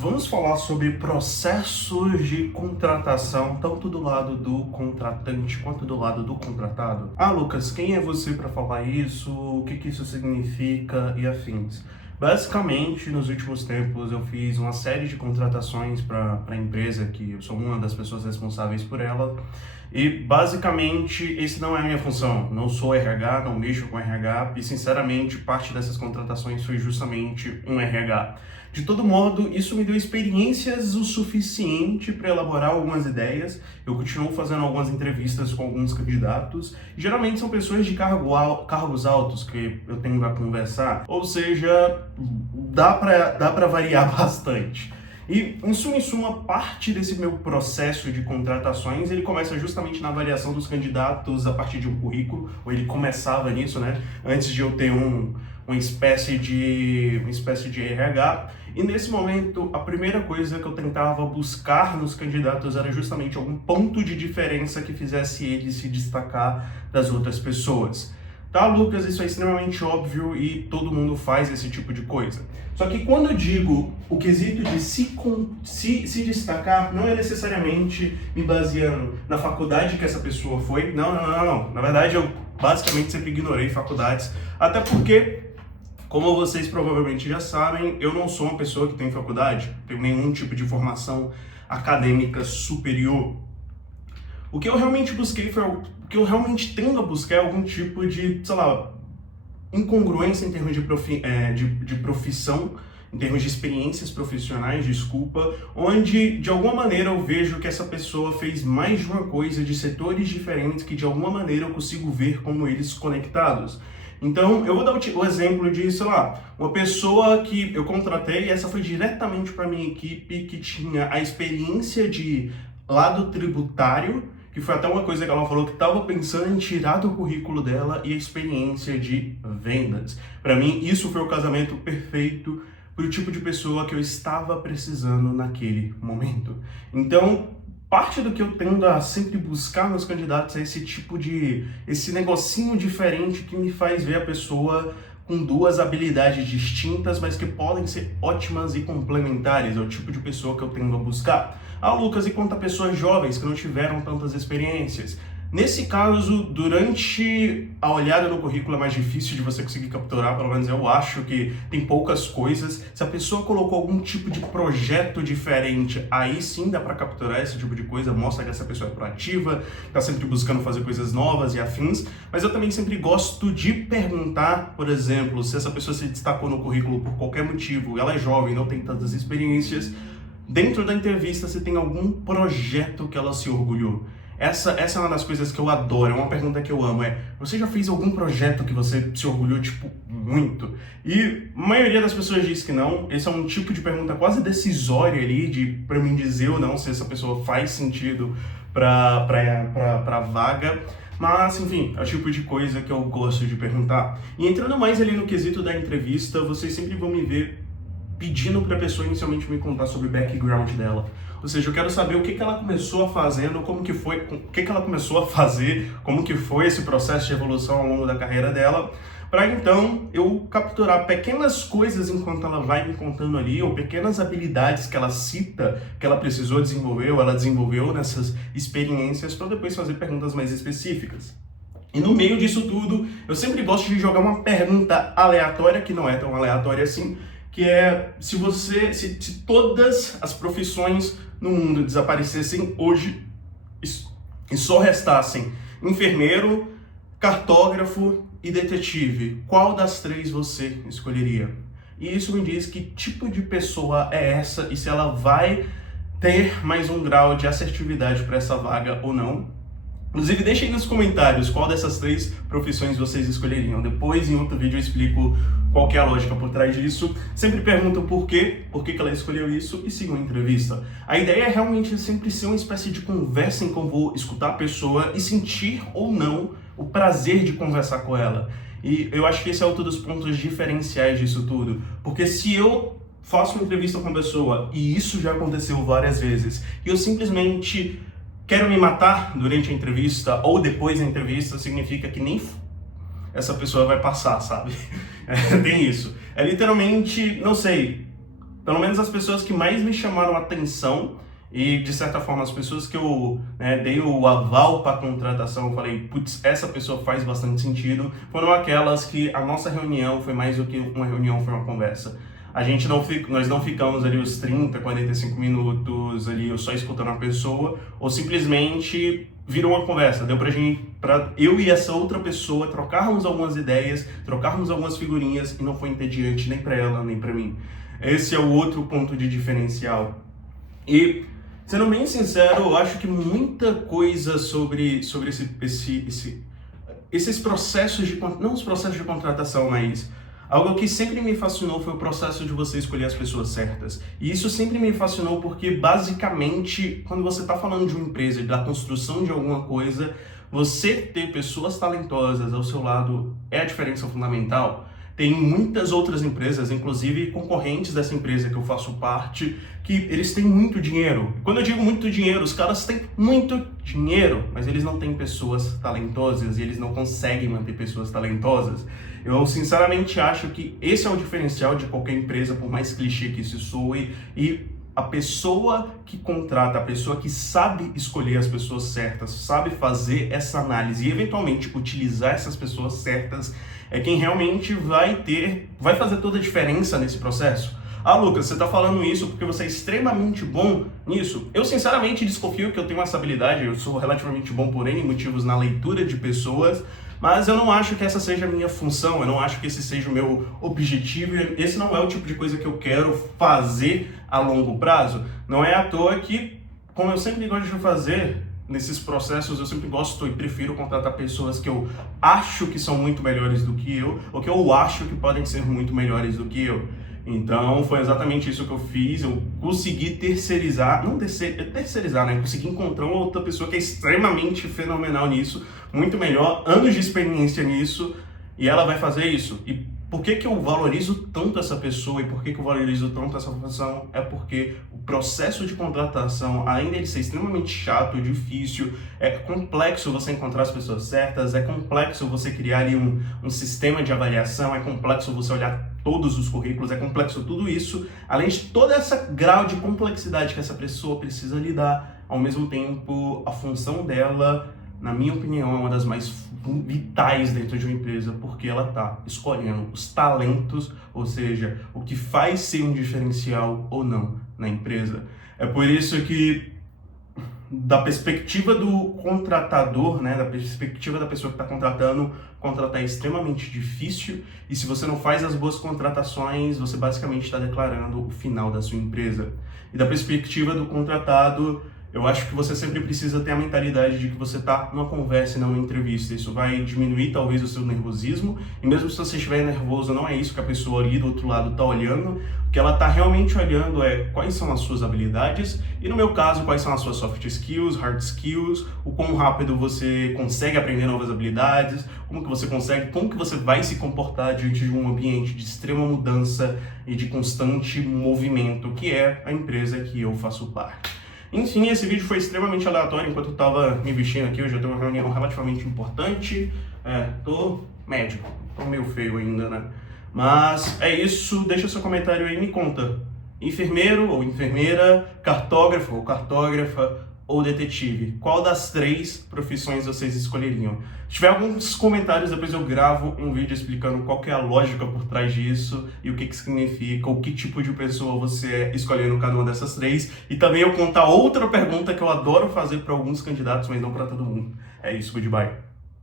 Vamos falar sobre processos de contratação, tanto do lado do contratante quanto do lado do contratado. Ah, Lucas, quem é você para falar isso? O que que isso significa e afins? Basicamente, nos últimos tempos, eu fiz uma série de contratações para a empresa, que eu sou uma das pessoas responsáveis por ela. E, basicamente, esse não é a minha função. Não sou RH, não mexo com RH, e, sinceramente, parte dessas contratações foi justamente um RH. De todo modo, isso me deu experiências o suficiente para elaborar algumas ideias. Eu continuo fazendo algumas entrevistas com alguns candidatos. Geralmente são pessoas de cargos altos que eu tenho para conversar. Ou seja, dá para variar bastante. E, em suma, parte desse meu processo de contratações, ele começa justamente na avaliação dos candidatos a partir de um currículo, ou ele começava nisso, né, antes de eu ter uma espécie de RH. E nesse momento, a primeira coisa que eu tentava buscar nos candidatos era justamente algum ponto de diferença que fizesse ele se destacar das outras pessoas. Tá, Lucas, isso é extremamente óbvio e todo mundo faz esse tipo de coisa. Só que quando eu digo o quesito de se destacar, não é necessariamente me baseando na faculdade que essa pessoa foi. Não. Na verdade, eu basicamente sempre ignorei faculdades, até porque, como vocês provavelmente já sabem, eu não sou uma pessoa que tem faculdade, tenho nenhum tipo de formação acadêmica superior. O que eu realmente busquei foi o que eu realmente tendo a buscar é algum tipo de, sei lá, incongruência em termos de profissão, em termos de experiências profissionais, desculpa, onde de alguma maneira eu vejo que essa pessoa fez mais de uma coisa de setores diferentes que de alguma maneira eu consigo ver como eles conectados. Então, eu vou dar o exemplo de, sei lá, uma pessoa que eu contratei, e essa foi diretamente para minha equipe, que tinha a experiência de lado tributário, que foi até uma coisa que ela falou que estava pensando em tirar do currículo dela, e a experiência de vendas. Para mim, isso foi o casamento perfeito para o tipo de pessoa que eu estava precisando naquele momento. Então, parte do que eu tendo a sempre buscar nos candidatos é esse negocinho diferente que me faz ver a pessoa com duas habilidades distintas, mas que podem ser ótimas e complementares. É o tipo de pessoa que eu tendo a buscar. Ah, Lucas, e quanto a pessoas jovens que não tiveram tantas experiências? Nesse caso, durante a olhada no currículo é mais difícil de você conseguir capturar, pelo menos eu acho que tem poucas coisas. Se a pessoa colocou algum tipo de projeto diferente, aí sim dá para capturar esse tipo de coisa, mostra que essa pessoa é proativa, está sempre buscando fazer coisas novas e afins. Mas eu também sempre gosto de perguntar, por exemplo, se essa pessoa se destacou no currículo por qualquer motivo, ela é jovem, não tem tantas experiências, dentro da entrevista se tem algum projeto que ela se orgulhou. Essa é uma das coisas que eu adoro, é uma pergunta que eu amo, você já fez algum projeto que você se orgulhou, tipo, muito? E a maioria das pessoas diz que não. Esse é um tipo de pergunta quase decisória ali, pra mim dizer ou não se essa pessoa faz sentido pra vaga. Mas, enfim, é o tipo de coisa que eu gosto de perguntar. E entrando mais ali no quesito da entrevista, vocês sempre vão me ver pedindo para a pessoa inicialmente me contar sobre o background dela. Ou seja, eu quero saber o que ela começou fazendo, como que foi, o que ela começou a fazer, como que foi esse processo de evolução ao longo da carreira dela, para então eu capturar pequenas coisas enquanto ela vai me contando ali, ou pequenas habilidades que ela cita, que ela precisou desenvolver, ou ela desenvolveu nessas experiências, para depois fazer perguntas mais específicas. E no meio disso tudo, eu sempre gosto de jogar uma pergunta aleatória, que não é tão aleatória assim, que é se todas as profissões no mundo desaparecessem hoje e só restassem enfermeiro, cartógrafo e detetive, qual das três você escolheria? E isso me diz que tipo de pessoa é essa e se ela vai ter mais um grau de assertividade para essa vaga ou não. Inclusive, deixem nos comentários qual dessas três profissões vocês escolheriam. Depois, em outro vídeo, eu explico qual que é a lógica por trás disso. Sempre pergunto por que que ela escolheu isso e sigam a entrevista. A ideia é realmente sempre ser uma espécie de conversa em que eu vou escutar a pessoa e sentir ou não o prazer de conversar com ela. E eu acho que esse é outro dos pontos diferenciais disso tudo. Porque se eu faço uma entrevista com a pessoa, e isso já aconteceu várias vezes, e eu simplesmente quero me matar durante a entrevista ou depois da entrevista, significa que nem essa pessoa vai passar, sabe? Tem isso. É literalmente, não sei, pelo menos as pessoas que mais me chamaram a atenção e, de certa forma, as pessoas que eu dei o aval para a contratação, eu falei, putz, essa pessoa faz bastante sentido, foram aquelas que a nossa reunião foi mais do que uma reunião, foi uma conversa. Nós não ficamos ali os 30, 45 minutos ali só escutando a pessoa, ou simplesmente virou uma conversa, deu pra eu e essa outra pessoa trocarmos algumas ideias, trocarmos algumas figurinhas, e não foi entediante nem para ela, nem para mim. Esse é o outro ponto de diferencial. E, sendo bem sincero, eu acho que muita coisa sobre esses processos não os processos de contratação, mas algo que sempre me fascinou foi o processo de você escolher as pessoas certas. E isso sempre me fascinou porque, basicamente, quando você está falando de uma empresa, da construção de alguma coisa, você ter pessoas talentosas ao seu lado é a diferença fundamental. Tem muitas outras empresas, inclusive concorrentes dessa empresa que eu faço parte, que eles têm muito dinheiro. Quando eu digo muito dinheiro, os caras têm muito dinheiro, mas eles não têm pessoas talentosas e eles não conseguem manter pessoas talentosas. Eu sinceramente acho que esse é o diferencial de qualquer empresa, por mais clichê que isso soe, e a pessoa que contrata, a pessoa que sabe escolher as pessoas certas, sabe fazer essa análise e eventualmente utilizar essas pessoas certas, é quem realmente vai fazer toda a diferença nesse processo. Ah, Lucas, você está falando isso porque você é extremamente bom nisso. Eu sinceramente desconfio que eu tenho essa habilidade, eu sou relativamente bom por N motivos na leitura de pessoas, mas eu não acho que essa seja a minha função, eu não acho que esse seja o meu objetivo, esse não é o tipo de coisa que eu quero fazer a longo prazo. Não é à toa que, como eu sempre gosto de fazer, nesses processos eu sempre gosto e prefiro contratar pessoas que eu acho que são muito melhores do que eu, ou que eu acho que podem ser muito melhores do que eu. Então foi exatamente isso que eu fiz, eu consegui terceirizar, consegui encontrar uma outra pessoa que é extremamente fenomenal nisso, muito melhor, anos de experiência nisso, e ela vai fazer isso. E por que eu valorizo tanto essa pessoa e por que eu valorizo tanto essa função? É porque o processo de contratação, além dele ser extremamente chato, difícil, é complexo você encontrar as pessoas certas, é complexo você criar ali um sistema de avaliação, é complexo você olhar todos os currículos, é complexo tudo isso, além de toda essa grau de complexidade que essa pessoa precisa lidar, ao mesmo tempo a função dela, na minha opinião, é uma das mais vitais dentro de uma empresa, porque ela está escolhendo os talentos, ou seja, o que faz ser um diferencial ou não na empresa. É por isso que, da perspectiva do contratador, da perspectiva da pessoa que está contratando, contratar é extremamente difícil, e se você não faz as boas contratações, você basicamente está declarando o final da sua empresa. E da perspectiva do contratado, eu acho que você sempre precisa ter a mentalidade de que você está numa conversa e não numa entrevista. Isso vai diminuir talvez o seu nervosismo, e mesmo se você estiver nervoso, não é isso que a pessoa ali do outro lado está olhando. O que ela está realmente olhando é quais são as suas habilidades, e no meu caso, quais são as suas soft skills, hard skills, o quão rápido você consegue aprender novas habilidades, como que você vai se comportar diante de um ambiente de extrema mudança e de constante movimento, que é a empresa que eu faço parte. Enfim, esse vídeo foi extremamente aleatório enquanto eu estava me vestindo aqui. Hoje eu tenho uma reunião relativamente importante. Tô médio, tô meio feio ainda, né? Mas é isso, deixa seu comentário aí e me conta. Enfermeiro ou enfermeira, cartógrafo ou cartógrafa ou detetive? Qual das 3 profissões vocês escolheriam? Se tiver alguns comentários, depois eu gravo um vídeo explicando qual que é a lógica por trás disso e o que significa, ou que tipo de pessoa você é escolhendo cada uma dessas 3. E também eu contar outra pergunta que eu adoro fazer para alguns candidatos, mas não para todo mundo. É isso, goodbye.